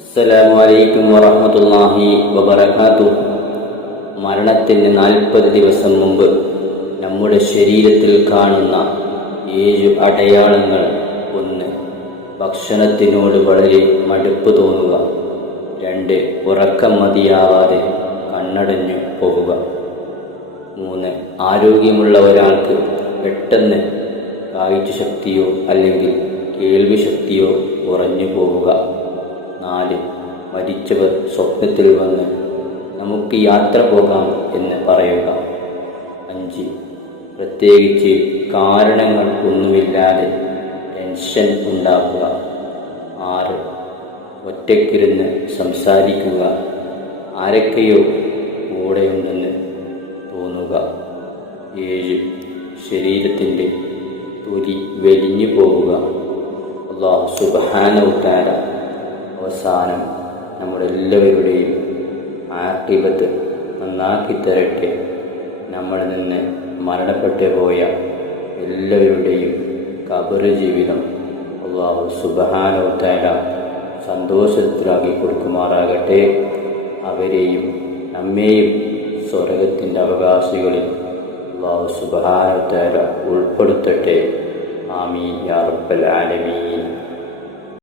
അസ്സലാമു അലൈക്കും വറഹ്മത്തുള്ളാഹി വബറകാതുഹു. മരണത്തിന് 40 ദിവസം മുമ്പ് നമ്മുടെ ശരീരത്തിൽ കാണുന്ന 7 അടയാളങ്ങൾ. 1. ഭക്ഷണത്തിനോട് വളരെ മടുപ്പ് തോന്നുക. 2. ഉറക്കം മതിയാവാതെ കണ്ണടഞ്ഞു പോവുക. 3. ആരോഗ്യമുള്ള ഒരാൾക്ക് പെട്ടെന്ന് കാഴ്ചശക്തിയോ അല്ലെങ്കിൽ കേൾവി ശക്തിയോ കുറഞ്ഞു പോവുക. 4. മരിച്ചവർ സ്വപ്നത്തിൽ വന്ന് നമുക്ക് യാത്ര പോകാം എന്ന് പറയുക. 5. പ്രത്യേകിച്ച് കാരണങ്ങൾ ഒന്നുമില്ലാതെ ടെൻഷൻ ഉണ്ടാക്കുക. 6. ഒറ്റയ്ക്കിരുന്ന് സംസാരിക്കുക. ആരൊക്കെയോ കൂടെയുണ്ടെന്ന് തോന്നുക. 7. ശരീരത്തിൻ്റെ തൊലി വലിഞ്ഞു പോവുക. അല്ലാഹു സുബ്ഹാനഹു തആല അവസാനം നമ്മുടെ എല്ലാവരുടെയും ആഖിബത്ത് നന്നാക്കി തരട്ടെ. നമ്മളിൽ നിന്ന് മരണപ്പെട്ടു പോയ എല്ലാവരുടെയും ഖബർ ജീവിതം അല്ലാഹു സുബ്ഹാനഹു തആല സന്തോഷത്തിലാക്കി കൊടുക്കുമാറാകട്ടെ. അവരെയും നമ്മെയും സ്വർഗ്ഗത്തിൻ്റെ അവകാശികളിൽ അല്ലാഹു സുബ്ഹാനഹു തആല ഉൾപ്പെടുത്തട്ടെ. ആമീൻ യാ റബ്ബൽ ആലമീൻ.